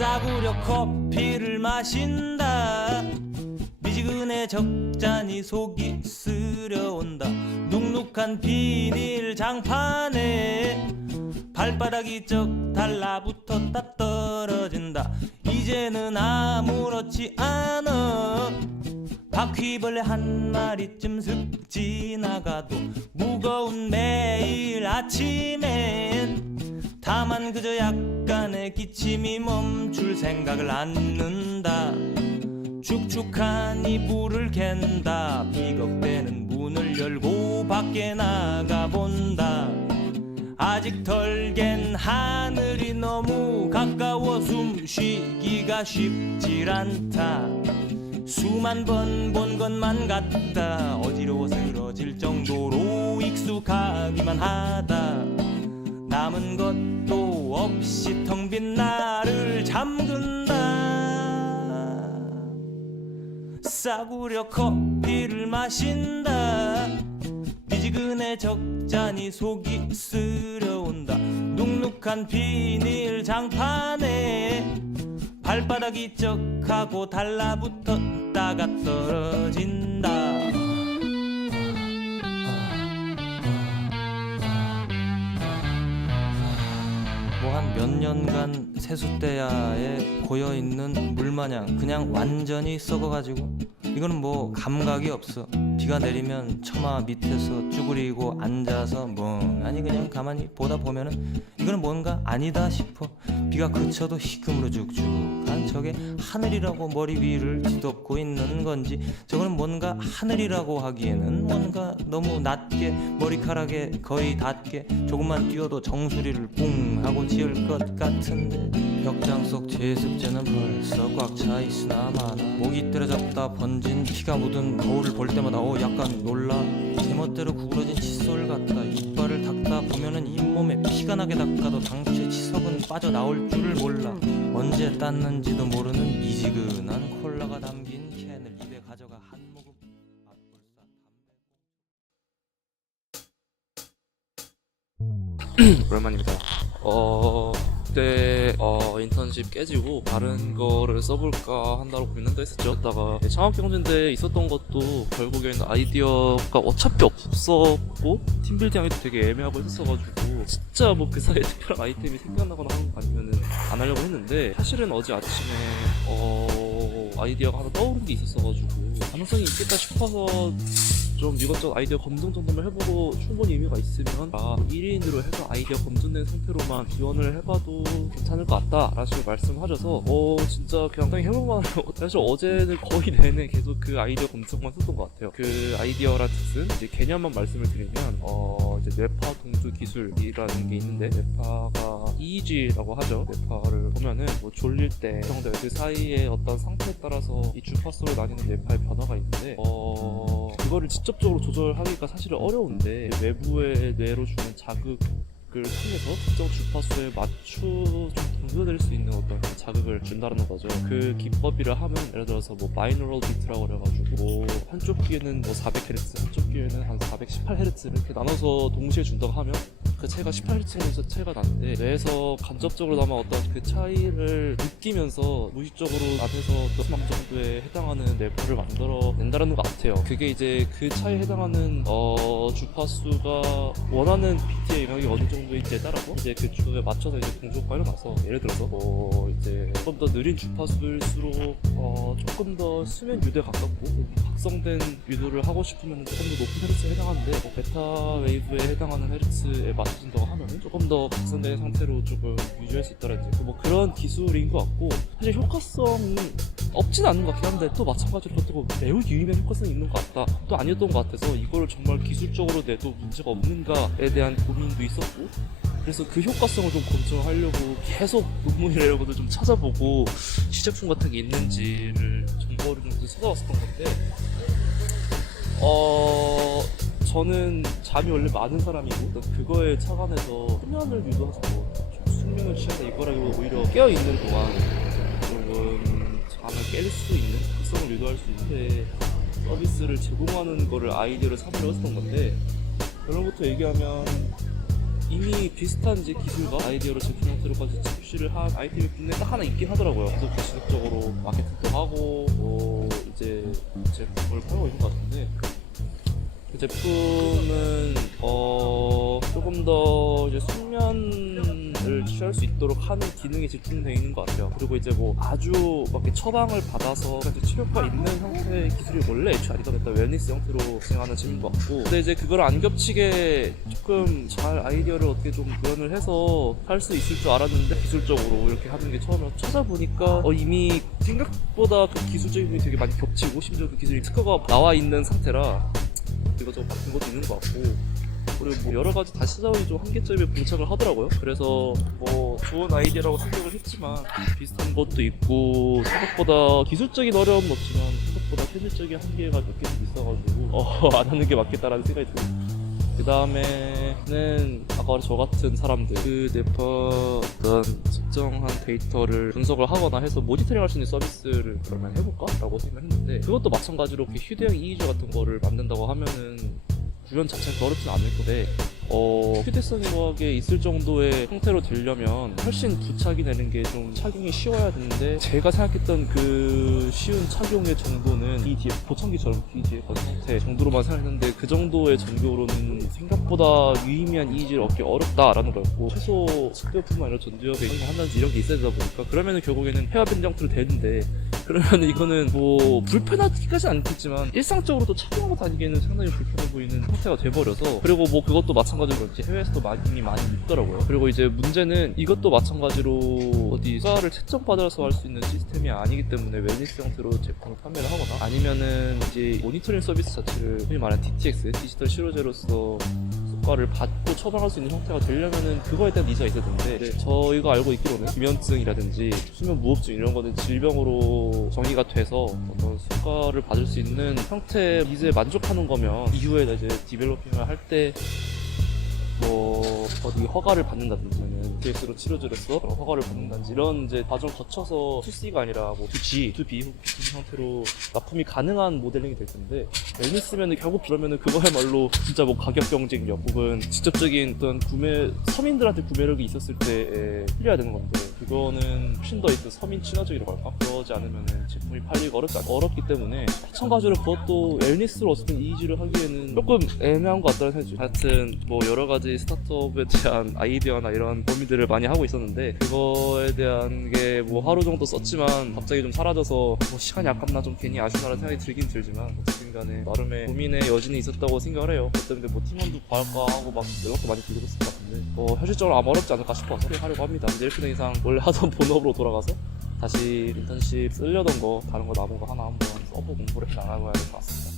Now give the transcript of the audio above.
싸구려 커피를 마신다. 미지근해 적잖이 속이 쓰려온다. 눅눅한 비닐 장판에 발바닥이 쩍 달라붙었다 떨어진다. 이제는 아무렇지 않아. 바퀴벌레 한 마리쯤 슥 지나가도 무거운 매일 아침엔 다만 그저 약간의 기침이 멈출 생각을 않는다. 축축한 이불을 갠다. 비겁대는 문을 열고 밖에 나가본다. 아직 덜 갠 하늘이 너무 가까워 숨쉬기가 쉽질 않다. 수만 번 본 것만 같다. 어지러워 쓰러질 정도로 익숙하기만 하다. 남은 것도 없이 텅 빈 나를 잠근다. 싸구려 커피를 마신다. 미지근해 적잖이 속이 쓰려온다. 눅눅한 비닐 장판에 발바닥이 쩍하고 달라붙었다가 떨어진다. 뭐 한 몇 년간 세숫대야에 고여있는 물마냥 그냥 완전히 썩어가지고 이거는 뭐 감각이 없어. 비가 내리면 처마 밑에서 쭈그리고 앉아서 멍하니 그냥 가만히 보다 보면은 이거는 뭔가 아니다 싶어. 비가 그쳐도 희금으로 죽죽한 저게 하늘이라고 머리 위를 뒤덮고 있는 건지, 저거는 뭔가 하늘이라고 하기에는 뭔가 너무 낮게 머리카락에 거의 닿게 조금만 뛰어도 정수리를 뿡 하고 지을 것 같은데, 벽장 속 제습제는 벌써 꽉 차 있으나 마나 목이 때려잡다 번진 피가 묻은 거울을 볼 때마다 약간 놀라. 제멋대로 구부러진 칫솔 같다. 이빨을 닦다 보면은 잇몸에 피가 나게 닦아도 당최 치석은 빠져나올 줄을 몰라. 언제 땄는지도 모르는 미지근한 콜라가 담긴 캔을 입에 가져가 한 모금. 오랜만입니다. 그때 인턴십 깨지고 다른 거를 써볼까 한다고 고민한다 했었죠. 그러다가 창업경제인데 있었던 것도 결국에는 아이디어가 어차피 없었고 팀빌딩하기도 되게 애매하고 했었어가지고 진짜 뭐 그 사이에 특별한 아이템이 생각나거나 하는 거 아니면은 안 하려고 했는데, 사실은 어제 아침에 아이디어가 하나 떠오른 게 있었어가지고 가능성이 있겠다 싶어서 좀 이것저것 아이디어 검증 정도만 해보고 충분히 의미가 있으면 1인으로 해서 아이디어 검증된 상태로만 지원을 해봐도 괜찮을 것 같다 라고 말씀하셔서 진짜 그냥 해볼만 하고, 사실 어제는 거의 내내 계속 그 아이디어 검증만 썼던 것 같아요. 그 아이디어란 뜻은 이제 개념만 말씀을 드리면 이제 뇌파 동주 기술이라는 게 있는데, 뇌파가 EEG라고 하죠. 뇌파를 보면은 뭐 졸릴 때 형들 그 사이에 어떤 상태에 따라서 이 주파수로 나뉘는 뇌파의 변화가 있는데 그거를 직접적으로 조절하기가 사실은 어려운데, 외부의 뇌로 주는 자극을 통해서 특정 주파수에 좀 동조될 수 있는 어떤 자극을 준다는 거죠. 그 기법이라 하면 예를 들어서 뭐 바이너럴 비트라고 그래가지고 뭐 한쪽 귀에는 뭐 400Hz, 한쪽 귀에는 한 418Hz 이렇게 나눠서 동시에 준다고 하면 그 차이가 18Hz면서 차이가 나는데, 뇌에서 간접적으로나마 어떤 그 차이를 느끼면서 무의식적으로 안에서 수만 정도에 해당하는 뇌파를 만들어낸다는 것 같아요. 그게 이제 그 차이에 해당하는 주파수가 원하는 BT의 영역이 어느 정도인지에 따라서 이제 그 주에 맞춰서 이제 동조가 일어나서, 예를 들어서 이제 조금 더 느린 주파수일수록 조금 더 수면 유도에 가깝고 각성된 유도를 하고 싶으면 조금 더 높은 헤르츠에 해당하는데, 베타 웨이브에 해당하는 헤르츠에 맞춰진다고 하면 조금 더 각성된 상태로 조금 유지할 수 있다든지 뭐 그런 기술인 것 같고, 사실 효과성이 없진 않은 것 같긴 한데 또 마찬가지로 또 매우 유의미한 효과성이 있는 것 같다, 또 아니었던 것 같아서 이거를 정말 기술적으로 내도 문제가 없는가에 대한 고민도 있었고, 그래서 그 효과성을 좀 검증하려고 계속 논문이나 이런 것들 좀 찾아보고 시제품 같은 게 있는지를 정보를 좀 찾아왔었던 건데, 저는 잠이 원래 많은 사람이고 그거에 착안해서 수면을 유도해서 숙면을 취하다 이거라기보다 오히려 깨어있는 동안 조금 잠을 깰 수 있는 각성을 유도할 수 있는 서비스를 제공하는 거를 아이디어를 삼으려 했었던 건데, 그런 것부터 얘기하면 이미 비슷한 이제 기술과 아이디어를 제품 형태로까지 출시를 한 아이템이 국내에 딱 하나 있긴 하더라고요. 그래서 지속적으로 마케팅도 하고 이제 제품을 팔고 있는 것 같은데, 그 제품은 조금 더 이제 숙면을 취할 수 있도록 하는 기능이 집중되어 있는 것 같아요. 그리고 이제 뭐 아주 막 이렇게 처방을 받아서 치료가 있는 형태의 기술이 원래 애초에 아니다 보니까 웰니스 형태로 진행하는 제품인 것 같고, 근데 이제 그걸 안 겹치게 조금 잘 아이디어를 어떻게 좀 구현을 해서 할 수 있을 줄 알았는데, 기술적으로 이렇게 하는 게 처음이라 찾아보니까 이미 생각보다 그 기술적인 게 되게 많이 겹치고, 심지어 그 기술이 특허가 나와 있는 상태라 이것저것 바뀐 것도 있는 것 같고, 그리고 뭐 여러 가지 다시 찾아보니 좀 한계점에 봉착을 하더라고요. 그래서 뭐 좋은 아이디어라고 생각을 했지만 비슷한 것도 있고, 생각보다 기술적인 어려움은 없지만 생각보다 현실적인 한계가 몇 개 좀 있어가지고 안 하는 게 맞겠다라는 생각이 들어요. 그 다음에는 아까 저 같은 사람들, 그 내파 어떤 특정한 데이터를 분석을 하거나 해서 모니터링 할 수 있는 서비스를 그러면 해볼까? 라고 생각했는데, 그것도 마찬가지로 이렇게 휴대용 이의주 같은 거를 만든다고 하면은 구현 자체가 어렵진 않을 건데, 휴대성이 뭐하게 있을 정도의 형태로 되려면 훨씬 부착이 되는 게 좀 착용이 쉬워야 되는데, 제가 생각했던 그 쉬운 착용의 정도는 이 뒤에 보청기처럼 이 뒤에 건 형태 정도로만 생각했는데, 그 정도의 정도로는 생각보다 유의미한 이의지를 얻기 어렵다라는 거였고, 최소 측정뿐만 아니라 전두엽에 한단지 이런 게 있어야 되다 보니까, 그러면은 결국에는 헤어밴드 형태로 되는데, 그러면 이거는 뭐 불편하기까지는 않겠지만 일상적으로 또 착용하고 다니기에는 상당히 불편해 보이는 형태가 돼버려서, 그리고 뭐 그것도 마찬가지로 이제 해외에서도 많이 있더라고요. 그리고 이제 문제는 이것도 마찬가지로 어디 수가를 채점받아서 할 수 있는 시스템이 아니기 때문에 웰니스 형태로 제품을 판매를 하거나, 아니면은 이제 모니터링 서비스 자체를 흔히 말하는 DTX 디지털 실효제로서 효과를 받고 처방할 수 있는 형태가 되려면은 그거에 대한 니즈가 있어야 되는데, 저희가 알고 있기로는 기면증이라든지 수면 무호흡증 이런 거는 질병으로 정의가 돼서 어떤 효과를 받을 수 있는 형태의 니즈에 만족하는 거면, 이후에 이제 디벨로핑을 할 때 뭐 어디 허가를 받는다든지 DX로 치료제로서 허가를 받는다든지 이런 이제 과정 거쳐서 2C가 아니라 뭐 2G, 2B 형태로 납품이 가능한 모델링이 될 텐데, 웰니스면은 결국 그러면은 그거야말로 진짜 뭐 가격 경쟁력 혹은 직접적인 어떤 서민들한테 구매력이 있었을 때에 풀려야 되는 건데, 그거는 훨씬 더 서민 친화적이라고 할까? 그러지 않으면은 제품이 팔리기 어렵기 때문에, 마찬가지로 그것도 웰니스로 어쨌든 이의지를 하기에는 조금 애매한 것 같다는 생각이 들어요. 하여튼 뭐 여러 가지 스타트업에 대한 아이디어나 이런 고민들을 많이 하고 있었는데, 그거에 대한 게 뭐 하루 정도 썼지만 갑자기 좀 사라져서 뭐 시간이 아깝나 좀 괜히 아쉽다는 생각이 들긴 들지만, 어쨌든 간에 나름의 고민의 여진이 있었다고 생각을 해요. 그 때문에 뭐 팀원도 구할까 하고 막 연락도 많이 드리고 있을 것 같은데, 현실적으로 아마 어렵지 않을까 싶어서 하려고 합니다. 이제 1년 이상 원래 하던 본업으로 돌아가서 다시 인턴십 쓰려던 거 다른 거 남은 거 하나 한번 서브 공부를 해 나가야 될 것 같습니다.